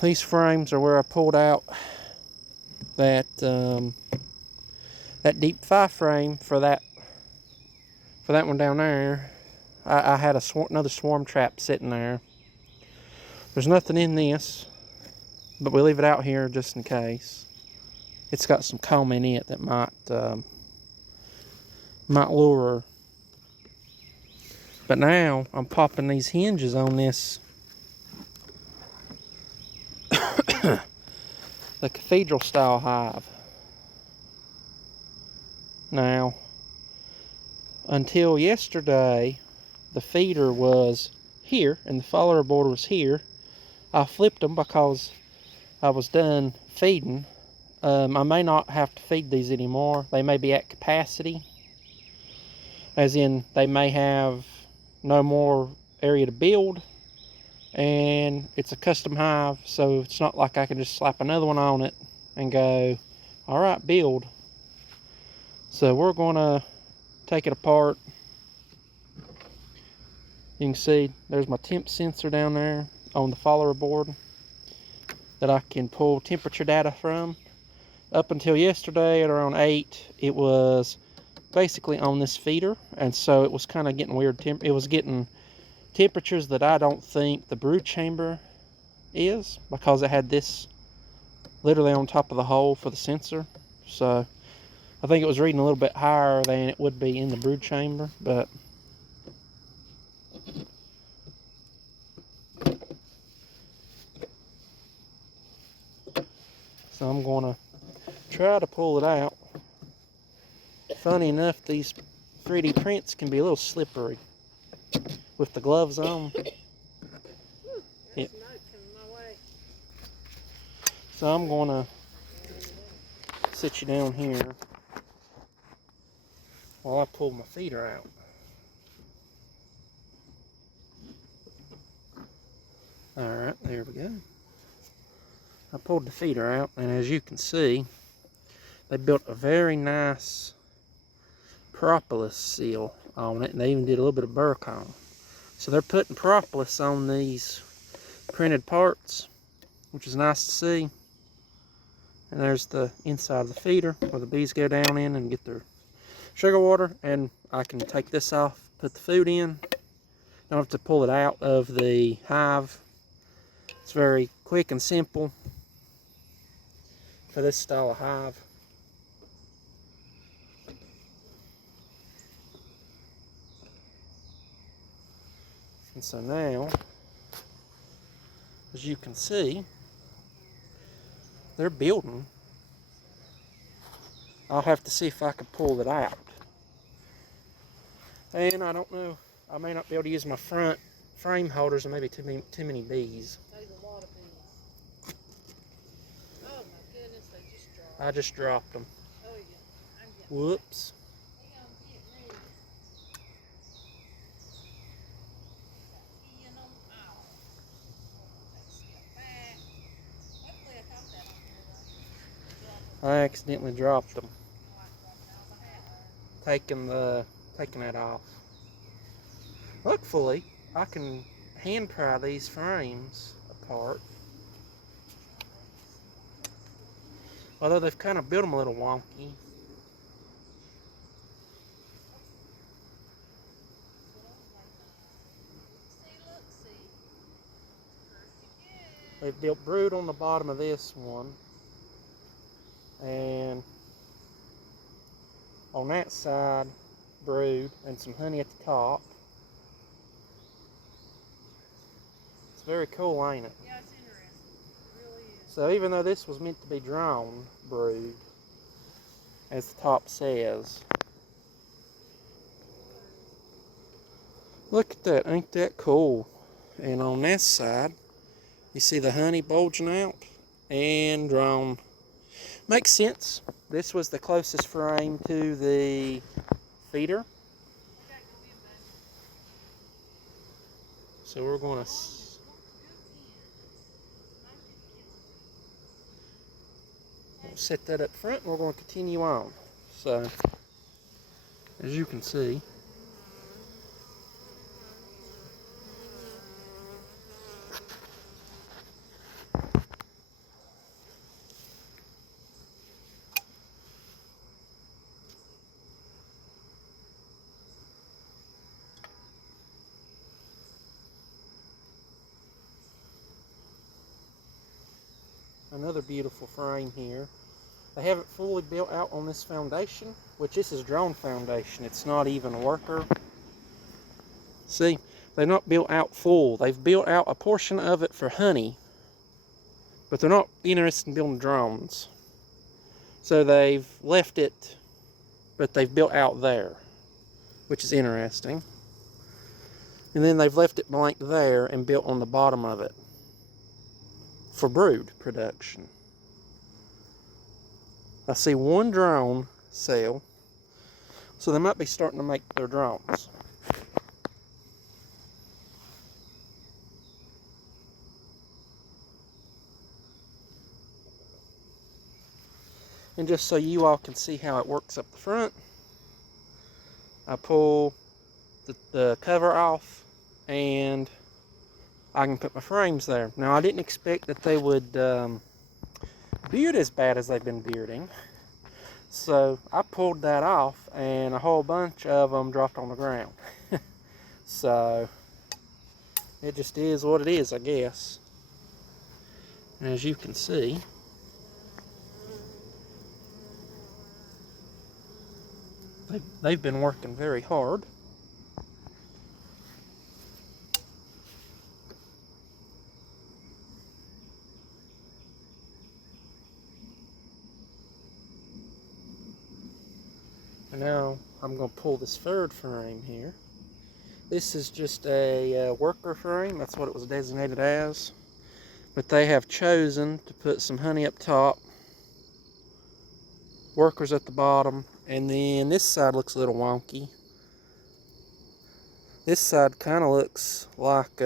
These frames are where I pulled out that that deep 5 frame for that one down there. I had another swarm trap sitting there. There's nothing in this, but we leave it out here just in case. It's got some comb in it that might lure her. But now I'm popping these hinges on this the Cathedral style hive. Now, until yesterday, the feeder was here and the follower board was here. I flipped them because I was done feeding. I may not have to feed these anymore. They may be at capacity, as in they may have no more area to build, and it's a custom hive, so it's not like I can just slap another one on it and go, all right, build. So we're going to take it apart. You can see there's my temp sensor down there on the follower board that I can pull temperature data from. Up until yesterday at around 8, it was basically on this feeder, and so it was kind of getting weird. It was getting temperatures that I don't think the brood chamber is, because it had this literally on top of the hole for the sensor. So I think it was reading a little bit higher than it would be in the brood chamber, but so I'm going to try to pull it out. Funny enough, these 3D prints can be a little slippery with the gloves on. Yep. So I'm going to sit you down here while I pull my feeder out. Alright, there we go. I pulled the feeder out, and as you can see, they built a very nice propolis seal on it, and they even did a little bit of burr comb. So they're putting propolis on these printed parts, which is nice to see. And there's the inside of the feeder where the bees go down in and get their sugar water, and I can take this off, put the food in. Don't have to pull it out of the hive. It's very quick and simple for this style of hive. And so now, as you can see, they're building. I'll have to see if I can pull it out. And I don't know, I may not be able to use my front frame holders, or maybe too many bees. There's a lot of bees. Oh my goodness, they just dropped. I just dropped them. Oh yeah. Whoops. They gonna get me. You know, ow. Take a step back. Hopefully I caught that on there. I accidentally dropped them. Oh, I dropped it out of the hat. Taking that off. Hopefully, I can hand pry these frames apart. Although they've kind of built them a little wonky. They've built brood on the bottom of this one, and on that side, brood and some honey at the top. It's very cool, ain't it? Yeah, it's interesting. It really is. So even though this was meant to be drone brood, as the top says, look at that, ain't that cool? And on this side, you see the honey bulging out and drone. Makes sense. This was the closest frame to the feeder. So we're going to set that up front, and we're going to continue on. So, as you can see, Another beautiful frame here. They haven't fully built out on this foundation, which this is drone foundation. It's not even a worker. See, they're not built out full. They've built out a portion of it for honey, but they're not interested in building drones. So they've left it, but they've built out there, which is interesting. And then they've left it blank there and built on the bottom of it for brood production. I see one drone cell, so they might be starting to make their drones. And just so you all can see how it works up the front, I pull the cover off and I can put my frames there. Now, I didn't expect that they would beard as bad as they've been bearding. So I pulled that off and a whole bunch of them dropped on the ground. So it just is what it is, I guess. And as you can see, they've been working very hard. And now I'm going to pull this third frame here. This is just a worker frame. That's what it was designated as. But they have chosen to put some honey up top, workers at the bottom, and then this side looks a little wonky. This side kind of looks like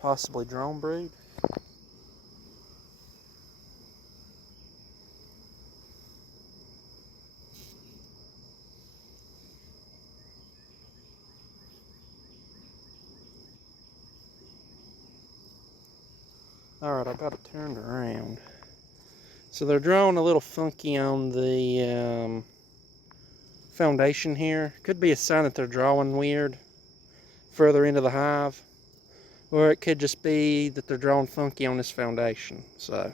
possibly drone brood. Alright, I got it turned around. So they're drawing a little funky on the foundation here. Could be a sign that they're drawing weird further into the hive. Or it could just be that they're drawing funky on this foundation. So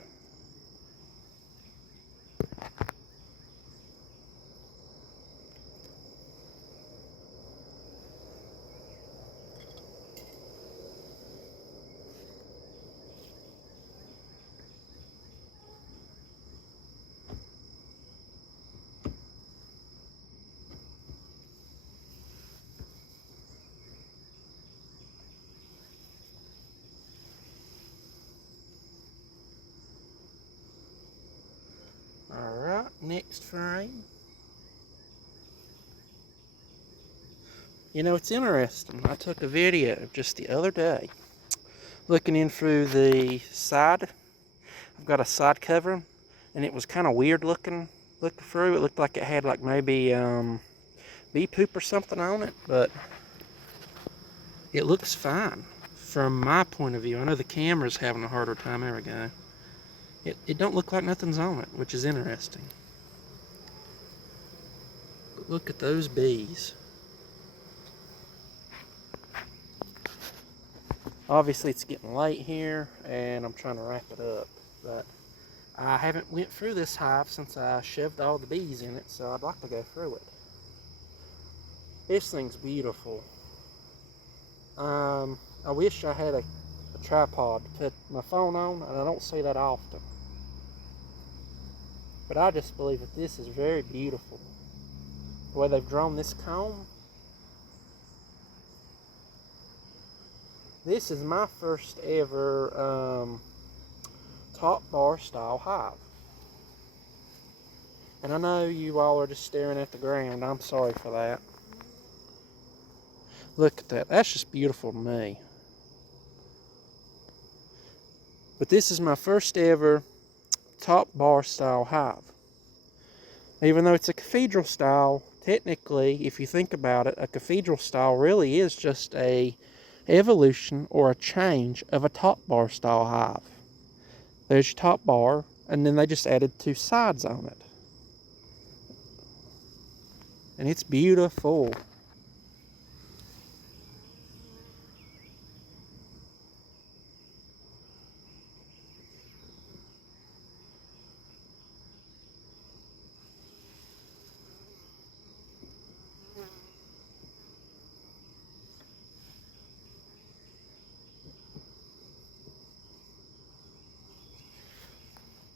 alright, next frame. You know, it's interesting. I took a video just the other day looking in through the side. I've got a side covering, and it was kind of weird looking through. It looked like it had like maybe bee poop or something on it, but it looks fine from my point of view. I know the camera's having a harder time. There we go. It don't look like nothing's on it, which is interesting. But look at those bees. Obviously it's getting late here and I'm trying to wrap it up, but I haven't went through this hive since I shoved all the bees in it, so I'd like to go through it. This thing's beautiful. I wish I had a tripod to put my phone on, and I don't see that often. But I just believe that this is very beautiful. The way they've drawn this comb. This is my first ever top bar style hive. And I know you all are just staring at the ground. I'm sorry for that. Look at that. That's just beautiful to me. But this is my first ever top bar style hive. Even though it's a cathedral style, technically, if you think about it, a cathedral style really is just a evolution or a change of a top bar style hive. There's your top bar, and then they just added 2 sides on it. And it's beautiful.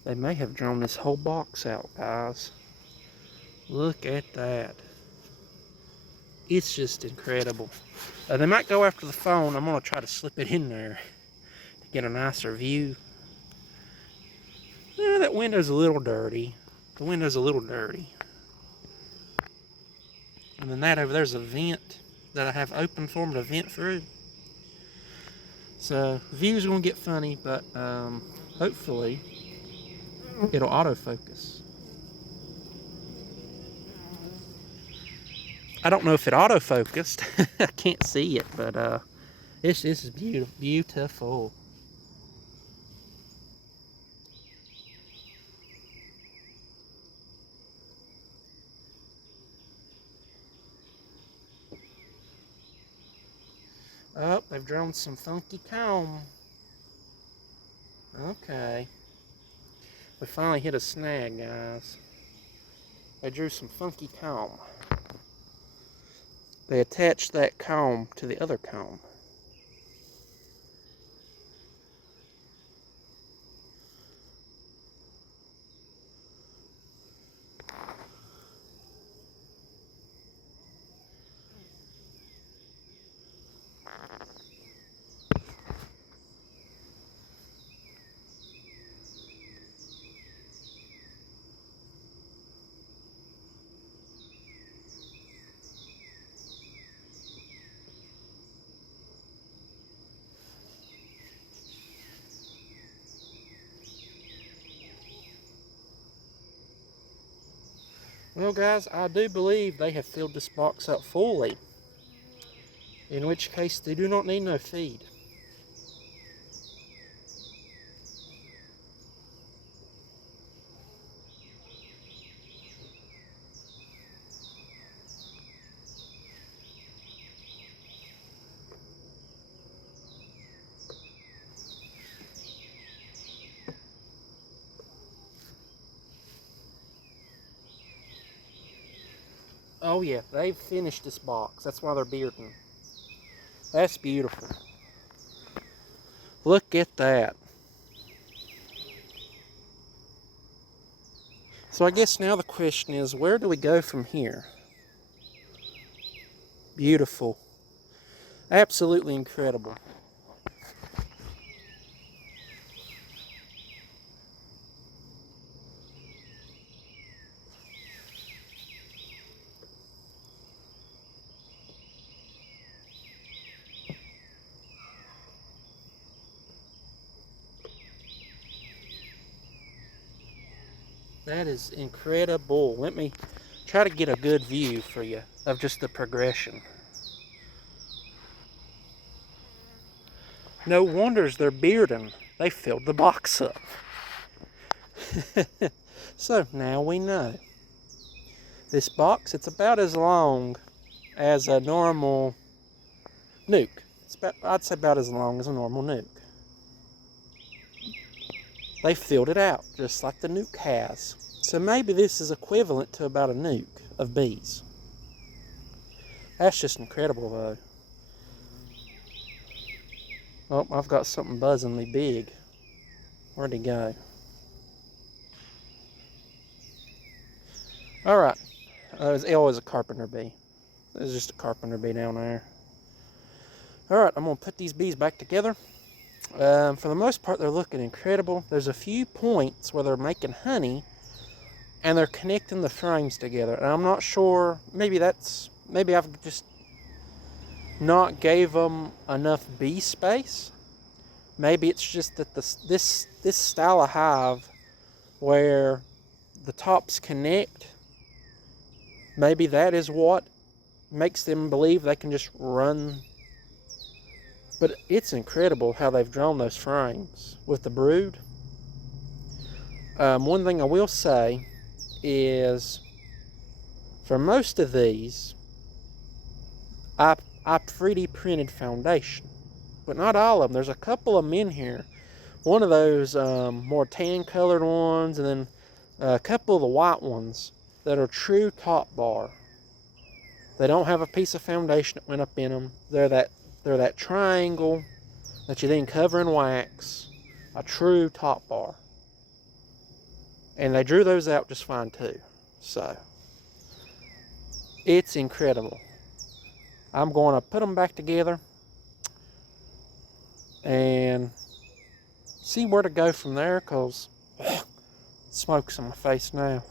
They may have drawn this whole box out, guys. Look at that. It's just incredible. They might go after the phone. I'm going to try to slip it in there to get a nicer view. Yeah, that window's a little dirty. The window's a little dirty. And then that over there's a vent that I have open for them to vent through. So, the view's going to get funny, but hopefully it'll autofocus. I don't know if it autofocused. I can't see it, but this is beautiful. Beautiful. Oh, they've drawn some funky comb. Okay. We finally hit a snag, guys. They drew some funky comb. They attached that comb to the other comb. Well, guys, I do believe they have filled this box up fully. In which case, they do not need no feed. Oh yeah, they've finished this box. That's why they're bearding. That's beautiful. Look at that. So I guess now the question is, where do we go from here? Beautiful. Absolutely incredible. That is incredible. Let me try to get a good view for you of just the progression. No wonders they're bearding. They filled the box up. So now we know. This box, it's about as long as a normal nuke. I'd say about as long as a normal nuke. They filled it out, just like the nuke has. So maybe this is equivalent to about a nuke of bees. That's just incredible, though. Oh, I've got something buzzing me big. Where'd he go? Alright. It was a carpenter bee. There's just a carpenter bee down there. Alright, I'm going to put these bees back together. For the most part, they're looking incredible. There's a few points where they're making honey, and they're connecting the frames together. And I'm not sure. Maybe I've just not gave them enough bee space. Maybe it's just that this style of hive, where the tops connect, maybe that is what makes them believe they can just run. But it's incredible how they've drawn those frames with the brood. One thing I will say is, for most of these, I 3D printed foundation, but not all of them. There's a couple of them in here. One of those more tan colored ones, and then a couple of the white ones that are true top bar. They don't have a piece of foundation that went up in them. They're that triangle that you then cover in wax, a true top bar. And they drew those out just fine too. So, it's incredible. I'm going to put them back together and see where to go from there, because smoke's on my face now.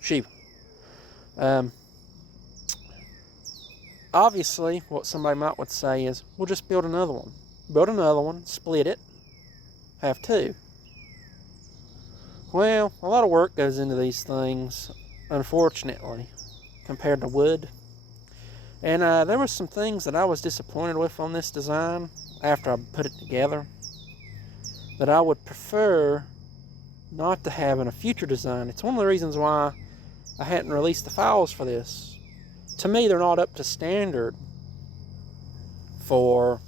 Shoot. Obviously, what somebody might would say is, we'll just build another one. Build another one, split it, have two. Well, a lot of work goes into these things, unfortunately, compared to wood. And there were some things that I was disappointed with on this design after I put it together that I would prefer not to have in a future design. It's one of the reasons why I hadn't released the files for this. To me, they're not up to standard for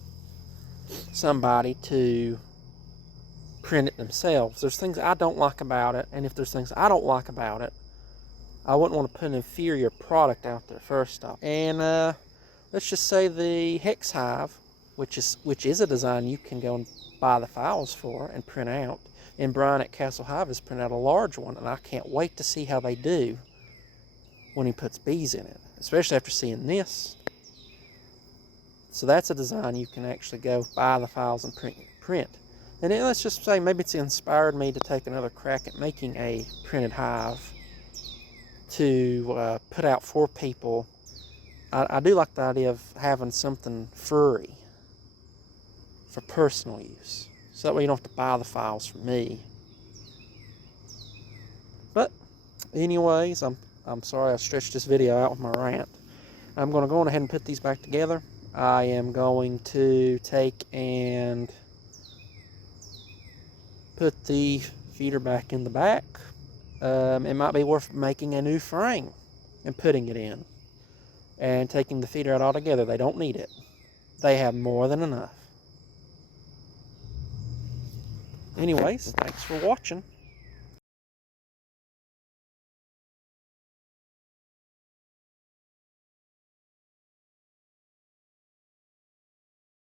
somebody to print it themselves. There's things I don't like about it, and if there's things I don't like about it, I wouldn't want to put an inferior product out there first off. And let's just say the Hex Hive, which is a design you can go and buy the files for and print out. And Brian at Castle Hive has printed out a large one, and I can't wait to see how they do when he puts bees in it, especially after seeing this. So that's a design you can actually go buy the files and print. And then let's just say maybe it's inspired me to take another crack at making a printed hive to put out for people. I do like the idea of having something furry for personal use. So that way you don't have to buy the files from me. But anyways, I'm sorry I stretched this video out with my rant. I'm going to go on ahead and put these back together. I am going to take and put the feeder back in the back. It might be worth making a new frame and putting it in and taking the feeder out altogether. They don't need it. They have more than enough. Anyways, thanks for watching.